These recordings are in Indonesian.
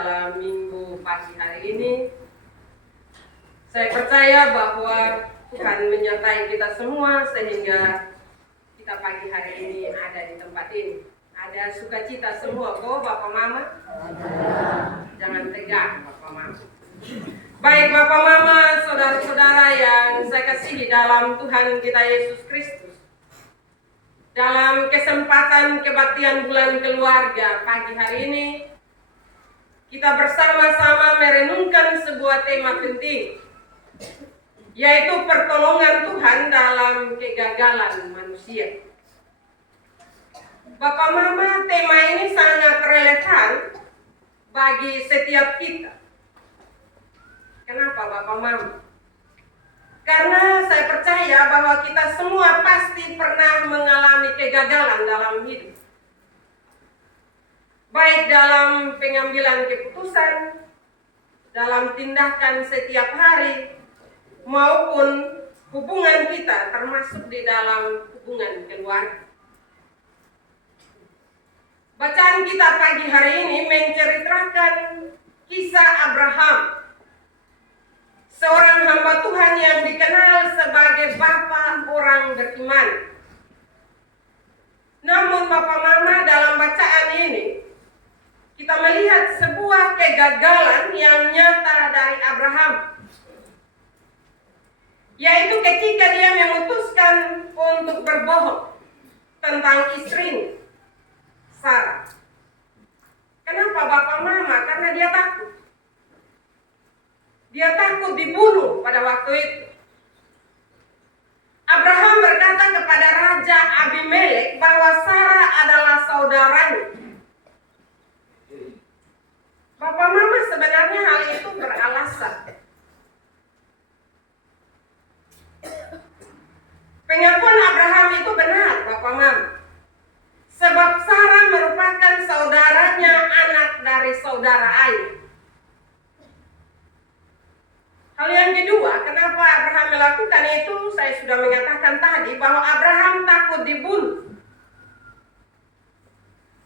dalam minggu pagi hari ini. Saya percaya bahwa Tuhan menyertai kita semua sehingga kita pagi hari ini ada di tempat ini. Ada sukacita semua kok Bapak Mama? Jangan tegang Bapak Mama. Baik Bapak Mama, saudara-saudara yang saya kasihi dalam Tuhan kita Yesus Kristus. Dalam kesempatan kebaktian bulan keluarga pagi hari ini, kita bersama-sama merenungkan sebuah tema penting, yaitu pertolongan Tuhan dalam kegagalan manusia. Bapak Mama, tema ini sangat relevan bagi setiap kita. Kenapa Bapak Mama? Karena saya percaya bahwa kita semua pasti pernah mengalami kegagalan dalam hidup. Baik dalam pengambilan keputusan, dalam tindakan setiap hari, maupun hubungan kita termasuk di dalam hubungan keluarga. Bacaan kita pagi hari ini menceritakan kisah Abraham, seorang hamba Tuhan yang dikenal sebagai bapa orang beriman. Namun Bapak Mama, dalam bacaan ini kita melihat sebuah kegagalan yang nyata dari Abraham, yaitu ketika dia memutuskan untuk berbohong tentang istrinya Sarah. Kenapa Bapak Mama? Karena dia takut. Dia takut dibunuh pada waktu itu. Abraham berkata kepada Raja Abimelek bahwa Sarah adalah saudaranya. Bapak Mama, sebenarnya hal itu beralasan. Pengakuan Abraham itu benar, Bapak Mama. Sebab Sarah merupakan saudaranya, anak dari saudara ayah. Hal yang kedua, kenapa Abraham melakukan itu, saya sudah mengatakan tadi bahwa Abraham takut dibunuh.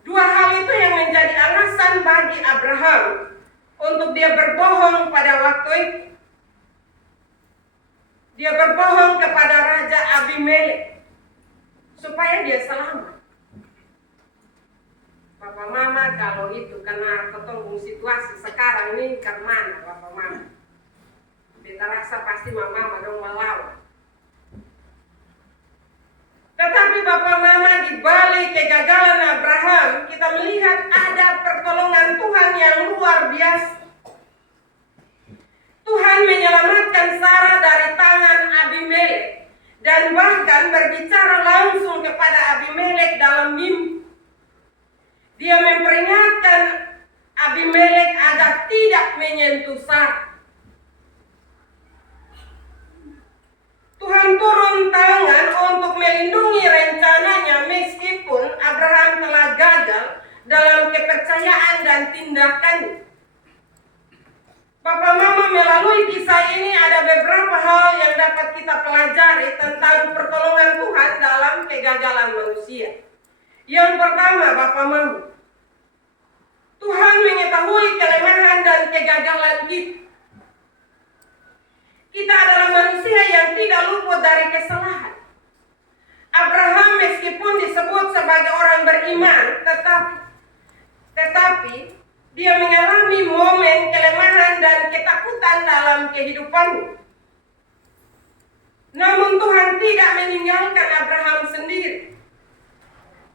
Dua hal itu yang menjadi alasan bagi Abraham untuk dia berbohong pada waktu itu. Dia berbohong kepada Raja Abimelek supaya dia selamat. Bapak Mama, kalau itu karena ketemu situasi sekarang ini ke mana Bapak Mama? Kita rasa pasti Mama dong melawan. Tetapi Bapak Mama, di balik kegagalan Abraham, kita melihat ada pertolongan Tuhan yang luar biasa. Tuhan menyelamatkan Sarah dari tangan Abimelek dan bahkan berbicara langsung kepada Abimelek dalam mimpi. Dia memperingatkan Abimelek agar tidak menyentuh Sarah. Tuhan turun tangan untuk melindungi rencananya meskipun Abraham telah gagal dalam kepercayaan dan tindakannya. Bapak Mama, melalui kisah ini ada beberapa hal yang dapat kita pelajari tentang pertolongan Tuhan dalam kegagalan manusia. Yang pertama, Bapak Mama, Tuhan mengetahui kelemahan dan kegagalan kita. Kita adalah manusia yang tidak luput dari kesalahan. Abraham meskipun disebut sebagai orang beriman, tetapi dia mengalami momen kelemahan dan ketakutan dalam kehidupannya. Namun Tuhan tidak meninggalkan Abraham sendiri.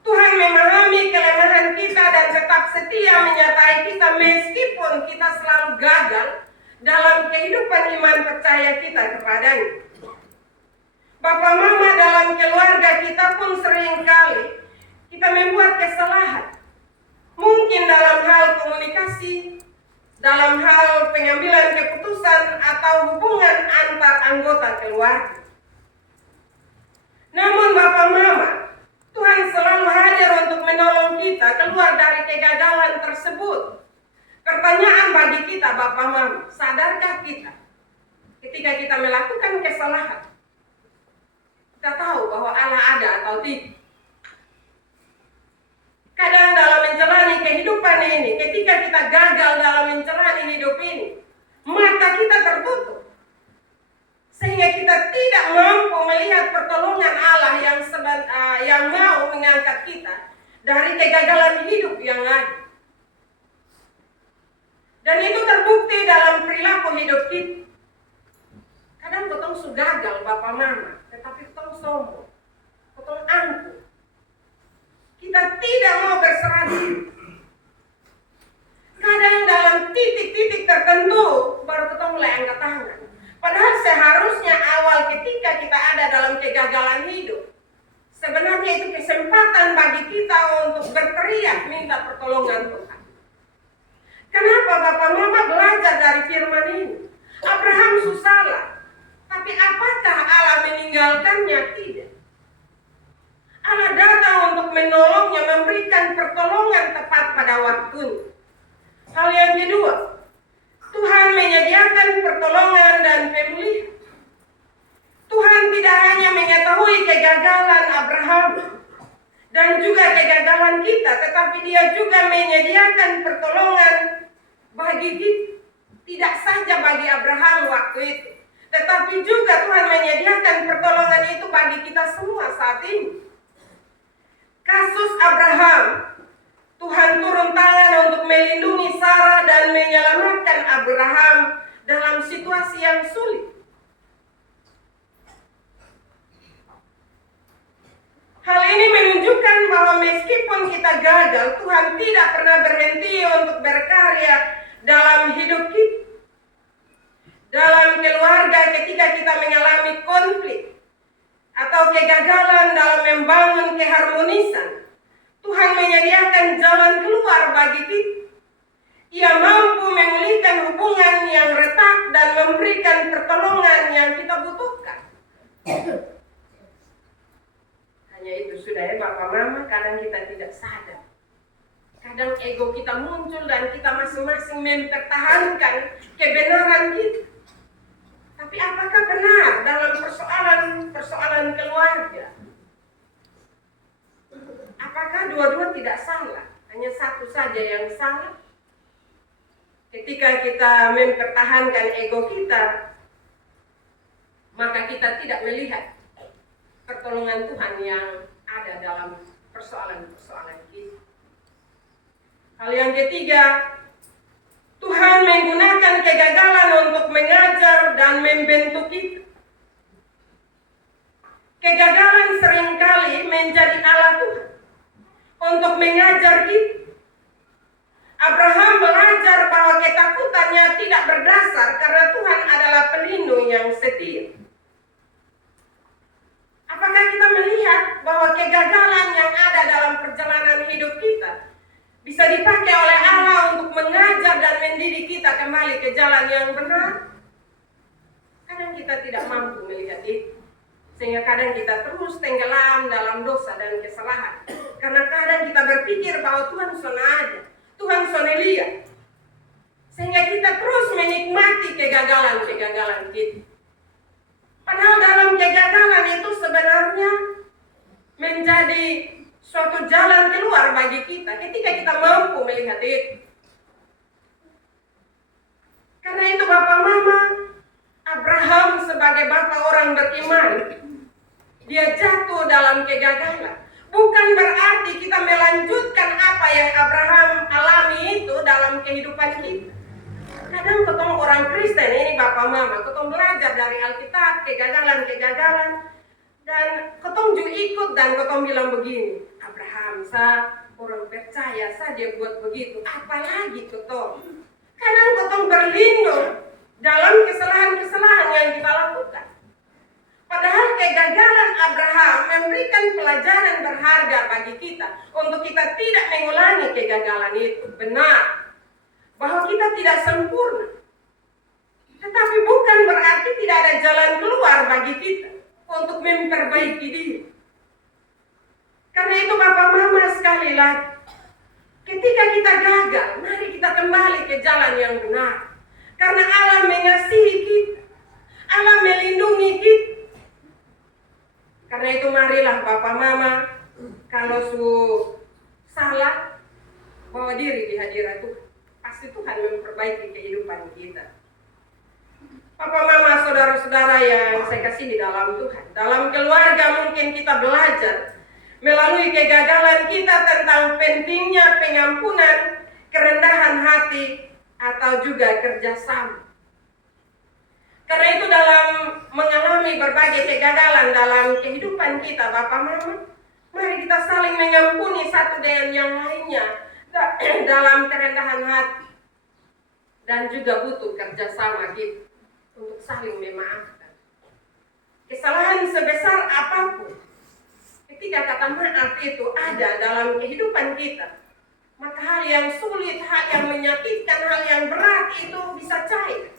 Tuhan memahami kelemahan kita dan tetap setia menyertai kita meskipun kita selalu gagal dalam kehidupan iman percaya kita kepadanya. Bapak Mama, dalam keluarga kita pun seringkali kita membuat kesalahan. Mungkin dalam hal komunikasi, dalam hal pengambilan keputusan atau hubungan antar anggota keluarga. Namun Bapak Mama, Tuhan selalu hadir untuk menolong kita keluar dari kegagalan tersebut. Pertanyaan bagi kita Bapak Mama, sadarkah kita ketika kita melakukan kesalahan, kita tahu bahwa Allah ada atau tidak? Kadang dalam menjalani kehidupan ini, ketika kita gagal dalam mata kita tertutup, sehingga kita tidak mampu melihat pertolongan Allah yang mau mengangkat kita dari kegagalan hidup yang ada. Dan itu terbukti dalam perilaku hidup kita. Kadang ketong sudah gagal bapak mama, tetapi ketong sombong, ketong angkuh. Kita tidak mau berserah diri. Kadang dalam titik-titik tertentu baru ketong mulai angkat tangan. Padahal seharusnya awal ketika kita ada dalam kegagalan hidup, sebenarnya itu kesempatan bagi kita untuk berteriak minta pertolongan Tuhan. Kenapa bapak mama belajar dari firman ini? Abraham susahlah, tapi apakah Allah meninggalkannya? Tidak. Allah datang untuk menolongnya, memberikan pertolongan tepat pada waktunya. Hal yang kedua, Tuhan menyediakan pertolongan dan pemulihan. Tuhan tidak hanya mengetahui kegagalan Abraham dan juga kegagalan kita, tetapi Dia juga menyediakan pertolongan bagi kita. Tidak saja bagi Abraham waktu itu, tetapi juga Tuhan menyediakan pertolongan itu bagi kita semua saat ini. Kasus Abraham, Tuhan turun tangan untuk melindungi Sarah dan menyelamatkan Abraham dalam situasi yang sulit. Hal ini menunjukkan bahwa meskipun kita gagal, Tuhan tidak pernah berhenti untuk berkarya dalam hidup kita. Dalam keluarga ketika kita mengalami konflik atau kegagalan dalam membangun keharmonisan, Tuhan menyediakan jalan keluar bagi kita. Ia mampu memulihkan hubungan yang retak dan memberikan pertolongan yang kita butuhkan. Hanya itu sudah ya Bapak Mama, kadang kita tidak sadar. Kadang ego kita muncul dan kita masing-masing mempertahankan kebenaran kita. Tapi apakah benar dalam persoalan keluarga? Apakah dua-dua tidak salah? Hanya satu saja yang salah? Ketika kita mempertahankan ego kita, maka kita tidak melihat pertolongan Tuhan yang ada dalam persoalan-persoalan kita. Hal yang ketiga, Tuhan menggunakan kegagalan untuk mengajar dan membentuk kita. Kegagalan seringkali menjadi alat Tuhan untuk mengajar kita. Abraham belajar bahwa ketakutannya tidak berdasar karena Tuhan adalah pelindung yang setia. Apakah kita melihat bahwa kegagalan yang ada dalam perjalanan hidup kita bisa dipakai oleh Allah untuk mengajar dan mendidik kita kembali ke jalan yang benar? Kadang kita tidak mampu melihat itu, sehingga kadang kita terus tenggelam dalam dosa dan kesalahan. Karena kadang kita berpikir bahwa Tuhan sudah ada, Tuhan sudah lihat, sehingga kita terus menikmati kegagalan-kegagalan kita. Padahal dalam kegagalan itu sebenarnya menjadi suatu jalan keluar bagi kita ketika kita mampu melihat itu. Karena itu Bapak Mama, Abraham sebagai bapak orang beriman, dia jatuh dalam kegagalan. Bukan berarti kita melanjutkan apa yang Abraham alami itu dalam kehidupan kita. Kadang ketemu orang Kristen ini Bapak Mama, ketemu belajar dari Alkitab, kegagalan-kegagalan, dan ketemu juga ikut dan ketemu bilang begini, Abraham, orang percaya saja buat begitu, apalagi ketemu. Kadang ketemu berlindung dalam kesalahan-kesalahan yang kita lakukan. Padahal kegagalan Abraham memberikan pelajaran berharga bagi kita untuk kita tidak mengulangi kegagalan itu. Benar bahwa kita tidak sempurna, tetapi bukan berarti tidak ada jalan keluar bagi kita untuk memperbaiki diri. Karena itu Bapak Mama, sekali lagi, ketika kita gagal, mari kita kembali ke jalan yang benar. Karena Allah mengasihi kita, Allah melindungi kita. Karena itu marilah Bapak Mama, kalau salah, bawa diri di hadirat Tuhan. Pasti Tuhan memperbaiki kehidupan kita. Papa, mama, saudara-saudara yang saya kasihi dalam Tuhan. Dalam keluarga mungkin kita belajar melalui kegagalan kita tentang pentingnya pengampunan, kerendahan hati, atau juga kerjasama. Karena itu dalam mengalami berbagai kegagalan dalam kehidupan kita, Bapak Mama, mari kita saling mengampuni satu dengan yang lainnya dalam kerendahan hati. Dan juga butuh kerjasama kita untuk saling memaafkan. Kesalahan sebesar apapun, ketika kata maaf itu ada dalam kehidupan kita, maka hal yang sulit, hal yang menyakitkan, hal yang berat itu bisa cair.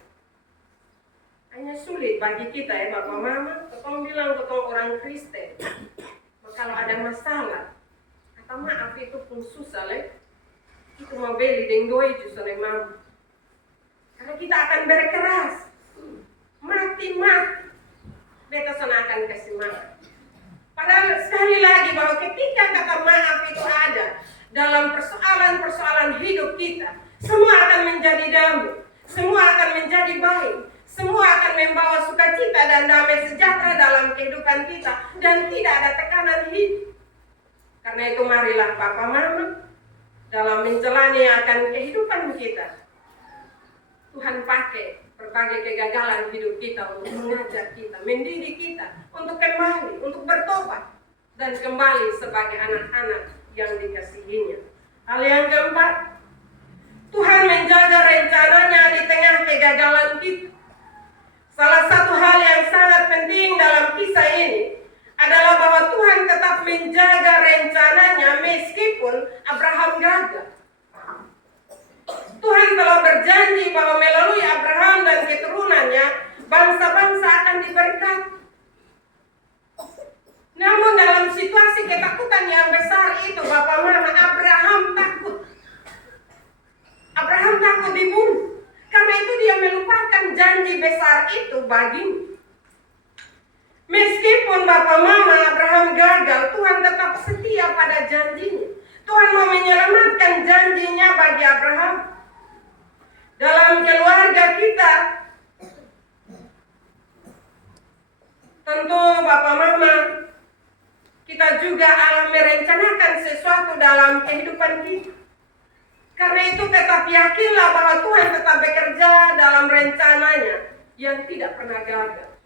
Hanya sulit bagi kita ya Bapak Mama, ketong bilang ketong orang Kristen. Maka kalau ada masalah, kata maaf itu pun susah itu mau beli dengan doi justru mama. Karena kita akan berkeras, mati, beta sana akan kasih maaf. Padahal sekali lagi bahwa ketika kata maaf itu ada dalam persoalan-persoalan hidup kita, semua akan menjadi damai, semua akan menjadi baik, semua akan membawa sukacita dan damai sejahtera dalam kehidupan kita, dan tidak ada tekanan hidup. Karena itu marilah Papa Mama dalam menjalani akan kehidupan kita, Tuhan pakai berbagai kegagalan hidup kita untuk mengajar kita, mendidik kita, untuk kembali, untuk bertobat, dan kembali sebagai anak-anak yang dikasihinya. Hal yang keempat, Tuhan menjaga rencananya di tengah kegagalan kita. Salah satu hal yang sangat penting dalam kisah ini adalah bahwa Tuhan tetap menjaga rencananya meskipun Abraham gagal. Tuhan telah berjanji bahwa melalui Abraham dan keturunannya, bangsa-bangsa akan diberkati. Namun dalam situasi ketakutan yang besar itu, Bapak Mama, Abraham takut. Abraham takut dibunuh. Karena itu dia melupakan janji besar itu baginya. Meskipun Bapak Mama Abraham gagal, Tuhan tetap setia pada janjinya. Tuhan mau menyelamatkan janjinya bagi Abraham. Dalam keluarga kita, tentu Bapak Mama, kita juga akan merencanakan sesuatu dalam kehidupan kita. Karena itu tetap yakinlah bahwa Tuhan tetap bekerja dalam rencananya yang tidak pernah gagal.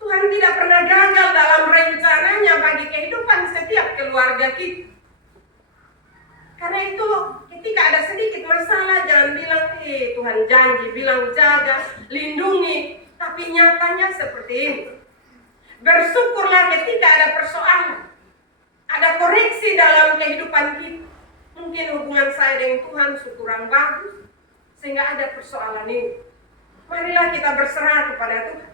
Tuhan tidak pernah gagal dalam rencananya bagi kehidupan setiap keluarga kita. Karena itu ketika ada sedikit masalah, jangan bilang Tuhan janji, bilang jaga, lindungi, tapi nyatanya seperti ini. Bersyukurlah ketika ada persoalan, ada koreksi dalam kehidupan kita. Mungkin hubungan saya dengan Tuhan kurang bagus, sehingga ada persoalan ini. Marilah kita berserah kepada Tuhan.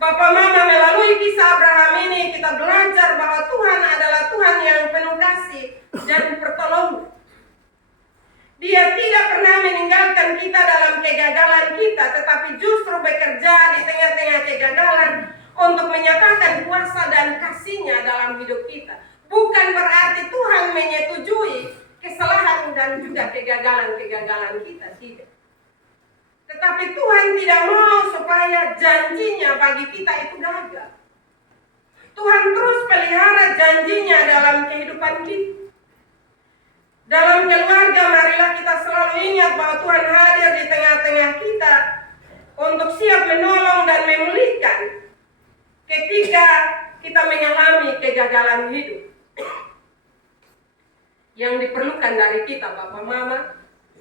Bapak Mama, melalui kisah Abraham ini kita belajar bahwa Tuhan adalah Tuhan yang penuh kasih dan pertolongan. Dia tidak pernah meninggalkan kita dalam kegagalan kita, tetapi justru bekerja di tengah-tengah kegagalan untuk menyatakan kuasa dan kasih-Nya dalam hidup kita. Bukan berarti Tuhan menyetujui kesalahan dan juga kegagalan-kegagalan kita, tidak. Tetapi Tuhan tidak mau supaya janjinya bagi kita itu gagal. Tuhan terus pelihara janjinya dalam kehidupan kita. Dalam keluarga, marilah kita selalu ingat bahwa Tuhan hadir di tengah-tengah kita untuk siap menolong dan memulihkan ketika kita mengalami kegagalan hidup. Yang diperlukan dari kita, Bapak Mama,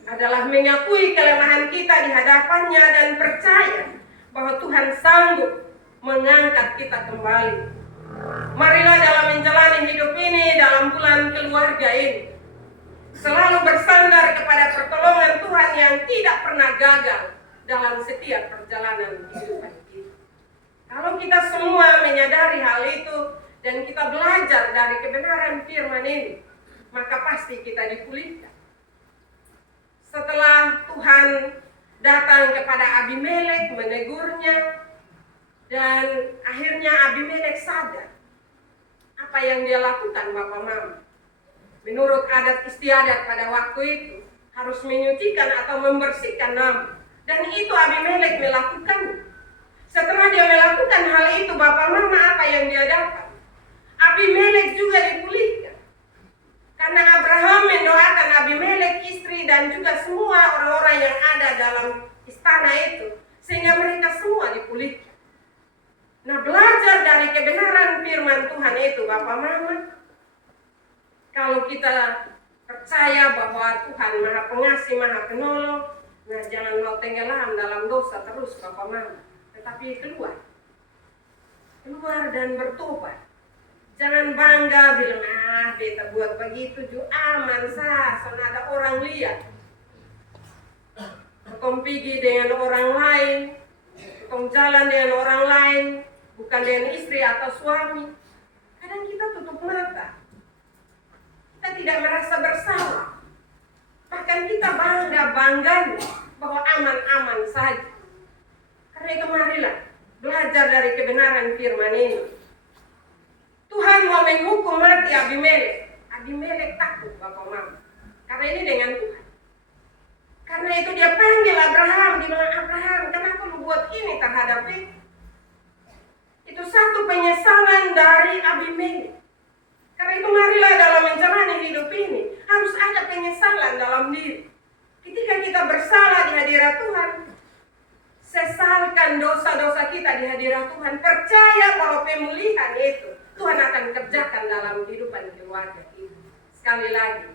adalah mengakui kelemahan kita di hadapannya dan percaya bahwa Tuhan sanggup mengangkat kita kembali. Marilah dalam menjalani hidup ini, dalam bulan keluarga ini, selalu bersandar kepada pertolongan Tuhan yang tidak pernah gagal dalam setiap perjalanan kehidupan kita. Kalau kita semua menyadari hal itu dan kita belajar dari kebenaran firman ini, maka pasti kita dipulihkan. Setelah Tuhan datang kepada Abimelek, menegurnya, dan akhirnya Abimelek sadar apa yang dia lakukan, Bapak Mama. Menurut adat istiadat pada waktu itu, harus menyucikan atau membersihkan nama Dan itu Abimelek melakukan. Setelah dia melakukan hal itu, Bapak Mama, apa yang dia dapat? Abimelek juga dipulihkan. Karena Abraham mendoakan Abimelek, istri, dan juga semua orang-orang yang ada dalam istana itu, sehingga mereka semua dipulihkan. Nah, belajar dari kebenaran firman Tuhan itu, Bapak Mama, kalau kita percaya bahwa Tuhan Maha Pengasih, Maha Penolong, nah jangan mau tenggelam dalam dosa terus, Bapak Mama, tetapi keluar dan bertobat. Jangan bangga bilang, beta buat begitu juga aman sah, soalnya ada orang lihat. Ketong pergi dengan orang lain, ketong jalan dengan orang lain, bukan dengan istri atau suami. Kadang kita tutup mata, kita tidak merasa bersalah. Bahkan kita bangga bahwa aman-aman saja. Karena itu marilah belajar dari kebenaran firman ini. Tuhan mau menghukum mati Abimelek. Abimelek takut, Bapak Mama. Karena ini dengan Tuhan. Karena itu dia panggil Abraham. Dia bilang, Abraham, kenapa lu buat ini terhadap itu? Itu satu penyesalan dari Abimelek. Karena itu marilah dalam menjalani hidup ini harus ada penyesalan dalam diri. Ketika kita bersalah di hadirat Tuhan, sesalkan dosa-dosa kita di hadirat Tuhan. Percaya bahwa pemulihan itu Tuhan akan kerjakan dalam kehidupan keluarga kita. Sekali lagi,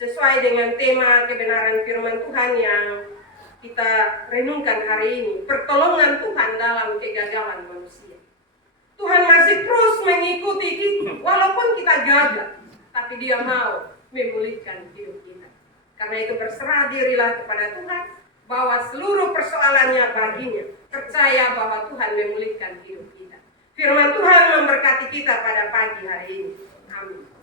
sesuai dengan tema kebenaran firman Tuhan yang kita renungkan hari ini, pertolongan Tuhan dalam kegagalan manusia. Tuhan masih terus mengikuti kita, walaupun kita gagal, tapi Dia mau memulihkan hidup kita. Karena itu berserah dirilah kepada Tuhan, bahwa seluruh persoalannya baginya. Percaya bahwa Tuhan memulihkan hidup kita. Firman Tuhan memberkati kita pada pagi hari ini. Amin.